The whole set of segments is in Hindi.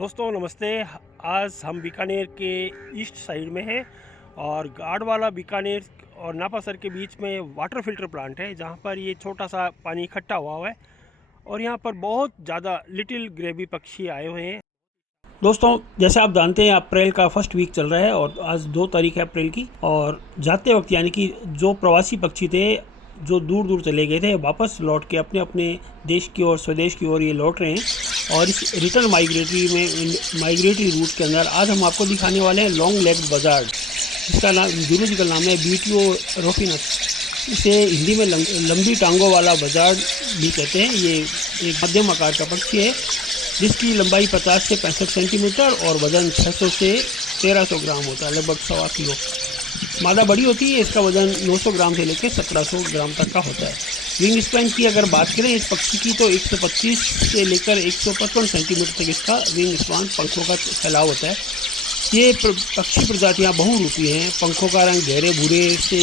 दोस्तों नमस्ते। आज हम बीकानेर के ईस्ट साइड में हैं और गाडवाला बीकानेर और नापासर के बीच में वाटर फिल्टर प्लांट है, जहाँ पर ये छोटा सा पानी इकट्ठा हुआ है और यहाँ पर बहुत ज़्यादा लिटिल ग्रेवी पक्षी आए हुए हैं। दोस्तों जैसे आप जानते हैं, अप्रैल का फर्स्ट वीक चल रहा है और आज 2 तारीख है अप्रैल की। और जाते वक्त यानी कि जो प्रवासी पक्षी थे जो दूर दूर चले गए थे, वापस लौट के अपने अपने देश की ओर, स्वदेश की ओर ये लौट रहे हैं। और इस रिटर्न माइग्रेटरी रूट के अंदर आज हम आपको दिखाने वाले हैं लॉन्ग लेग्ड बजार्ड, जिसका नाम जूलॉजिकल नाम है बीटियो रोफिनस। इसे हिंदी में लंबी टांगों वाला बजार्ड भी कहते हैं। ये एक मध्यम आकार का पक्षी है जिसकी लंबाई 50 से 65 सेंटीमीटर और वज़न 600 से 1300 ग्राम होता है, लगभग 1.25 किलो। मादा बड़ी होती है, इसका वज़न 900 ग्राम से लेकर 1700 ग्राम तक का होता है। विंग स्पैन की अगर बात करें इस पक्षी की, तो 125 से लेकर 155 सेंटीमीटर तक इसका विंग स्पैन, पंखों का फैलाव होता है। ये पक्षी प्रजातियाँ बहुरूपी हैं। पंखों का रंग गहरे भूरे से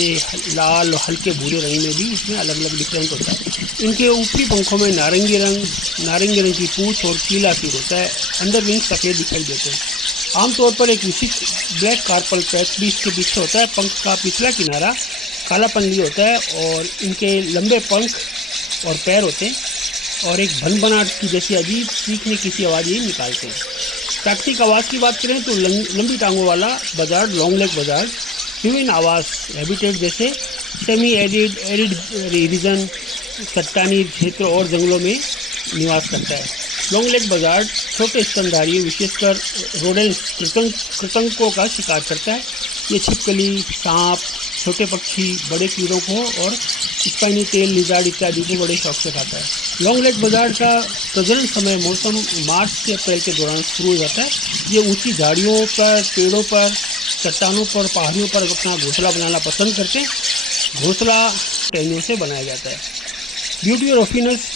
लाल और हल्के भूरे रंग में भी इसमें अलग अलग डिफरेंस होता है। इनके ऊपरी पंखों में नारंगी रंग की पूंछ और पीला सिर होता है। अंदर विंग सफ़ेद दिखाई देते हैं। आमतौर पर एक विशिष्ट ब्लैक कार्पल पैच भी इसके पीछे होता है। पंख का पिछला किनारा कालापन लिए होता है और इनके लंबे पंख और पैर होते हैं और एक भनभनाट की जैसी अजीब चीखने की सी आवाज़ ये निकालते हैं। प्राकृतिक आवाज़ की बात करें तो लंबी टांगों वाला बजार्ड, लॉन्ग लेग बजार्ड, विभिन्न आवास हैबिटेट जैसे सेमी एरिड रीजन, चट्टानी क्षेत्र और जंगलों में निवास करता है। लॉन्ग लेग बजार्ड छोटे स्तनधारी विशेषकर रोडेंट्स, कृतंकों का शिकार करता है। ये छिपकली, सांप, छोटे पक्षी, बड़े कीड़ों को और स्पाइनी टेल लिजार्ड इत्यादि को बड़े शौक से खाता है। लॉन्ग लेग बजार्ड का प्रजनन समय मौसम मार्च से अप्रैल के दौरान शुरू हो जाता है। ये ऊंची झाड़ियों पर, पेड़ों पर, चट्टानों पर, पहाड़ियों पर अपना घोंसला बनाना पसंद करते हैं। घोंसला टहनियों से बनाया जाता है। बीटियो रोफिनस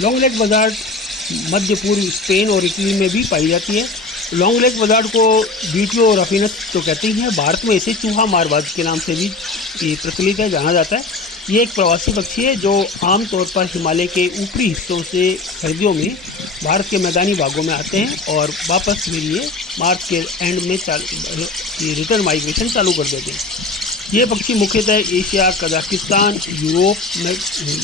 लॉन्ग लेग बजार्ड मध्य पूर्व स्पेन और इटली में भी पाई जाती है। लॉन्ग लेग बजार्ड को बीटियो रोफिनस तो कहते ही हैं। भारत में इसे चूहा मारवाज के नाम से भी प्रचलित है, जाना जाता है। ये एक प्रवासी पक्षी है जो आमतौर पर हिमालय के ऊपरी हिस्सों से सर्दियों में भारत के मैदानी भागों में आते हैं और वापस फिर ये मार्च के एंड में रिटर्न माइग्रेशन चालू कर देते हैं। ये पक्षी मुख्यतः एशिया, कजाकिस्तान, यूरोप में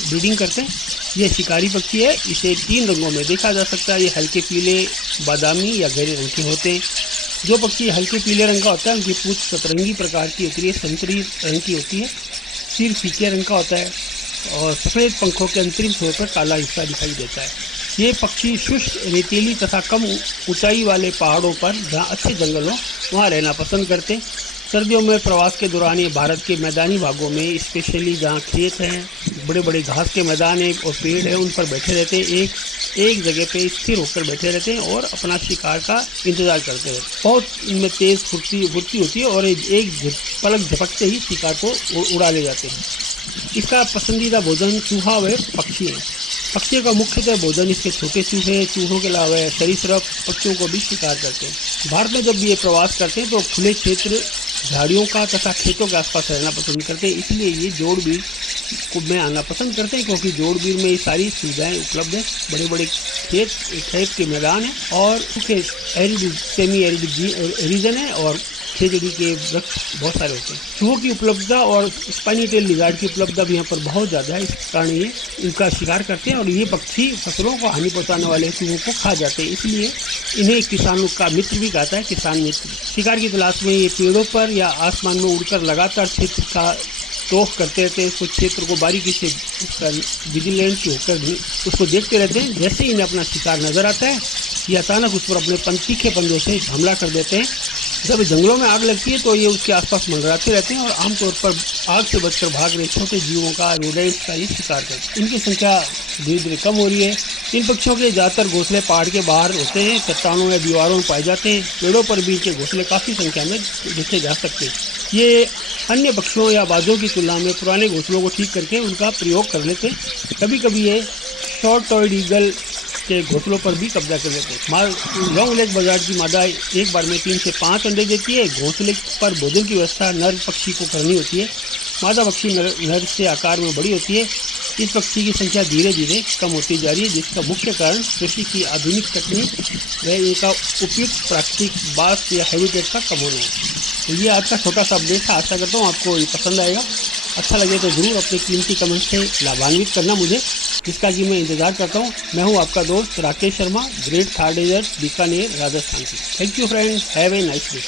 ब्रीडिंग करते हैं। ये शिकारी पक्षी है। इसे 3 रंगों में देखा जा सकता है। ये हल्के पीले, बादामी या गहरे रंग के होते हैं। जो पक्षी हल्के पीले रंग का होता है उनकी पूंछ सतरंगी प्रकार की होती है, संतरी रंग की होती है। सिर फीके रंग का होता है और सफ़ेद पंखों के अंतरिम छोर पर काला हिस्सा दिखाई देता है। ये पक्षी शुष्क, रेतीली तथा कम ऊंचाई वाले पहाड़ों पर, जहाँ अच्छे जंगल हो, वहाँ रहना पसंद करते हैं। सर्दियों में प्रवास के दौरान ये भारत के मैदानी भागों में, स्पेशली जहाँ खेत हैं, बड़े बड़े घास के मैदान हैं और पेड़ हैं, उन पर बैठे रहते हैं। एक जगह पे स्थिर होकर बैठे रहते हैं और अपना शिकार का इंतज़ार करते हैं। बहुत इनमें तेज़ फुर्ती होती है और एक पलक झपकते ही शिकार को उड़ा ले जाते हैं। इसका पसंदीदा भोजन चूहा व पक्षी है। पक्षियों का मुख्यतः भोजन इसके छोटे चूहे, चूहों के अलावा सरीसृप पक्षियों को भी शिकार करते हैं। भारत में जब ये प्रवास करते हैं तो खुले क्षेत्र, झाड़ियों का तथा खेतों के आसपास रहना पसंद करते हैं। इसलिए ये जोड़बीर में आना पसंद करते हैं, क्योंकि जोड़बीर में ये सारी सुविधाएं उपलब्ध है। बड़े बड़े खेत के मैदान हैं और सेमी एरिड रीजन है और खेजड़ी के वृक्ष बहुत सारे होते हैं। चूहों की उपलब्धता और स्पाइनी टेल लिजार्ड की उपलब्धता भी यहाँ पर बहुत ज़्यादा है। इस कारण ये इनका शिकार करते हैं और ये पक्षी फसलों को हानि पहुँचाने वाले चूहों को खा जाते हैं। इसलिए इन्हें किसानों का मित्र भी कहता है, किसान मित्र। शिकार की तलाश में ये पेड़ों पर या आसमान में उड़कर लगातार क्षेत्र का तोफ करते रहते हैं। उसको क्षेत्र को बारीकी से विजिलेंट होकर उसको देखते रहते हैं। जैसे ही इन्हें अपना शिकार नजर आता है, ये अचानक उस पर अपने तीखे पंजों से हमला कर देते हैं। जब जंगलों में आग लगती है तो ये उसके आसपास मंडराते रहते हैं और आमतौर पर आग से बचकर भाग रहे छोटे जीवों का, रोडेंट्स का ये शिकार करते हैं। इनकी संख्या धीरे धीरे कम हो रही है। इन पक्षियों के ज़्यादातर घोंसले पहाड़ के बाहर होते हैं, चट्टानों या दीवारों में पाए जाते हैं। पेड़ों पर भी इनके घोंसले काफ़ी संख्या में देखे जा सकते हैं। ये अन्य पक्षियों या बाजों की तुलना में पुराने घोंसलों को ठीक करके उनका प्रयोग कर लेते हैं। कभी कभी ये शॉर्ट टॉयड ईगल के घोंसलों पर भी कब्जा कर लेते हैं। लॉन्ग लेग बजार्ड की मादा एक बार में 3 से 5 अंडे देती है। घोंसले पर भोजन की व्यवस्था नर पक्षी को करनी होती है। मादा पक्षी नर से आकार में बड़ी होती है इस पक्षी की संख्या धीरे धीरे कम होती जा रही है, जिसका मुख्य कारण कृषि की आधुनिक तकनीक व इनका उपयुक्त प्राकृतिक बास या हैबिटेट का कम होना है। तो ये आज का छोटा सा अपडेट था। आशा करता हूँ आपको ये पसंद आएगा। अच्छा लगे तो ज़रूर अपने कीमती कमेंट से लाभान्वित करना मुझे, जिसका कि मैं इंतज़ार करता हूँ। मैं हूँ आपका दोस्त राकेश शर्मा, ग्रेट थार डेजर्ट, बीकानेर, राजस्थान से। Thank you friends, have a nice day.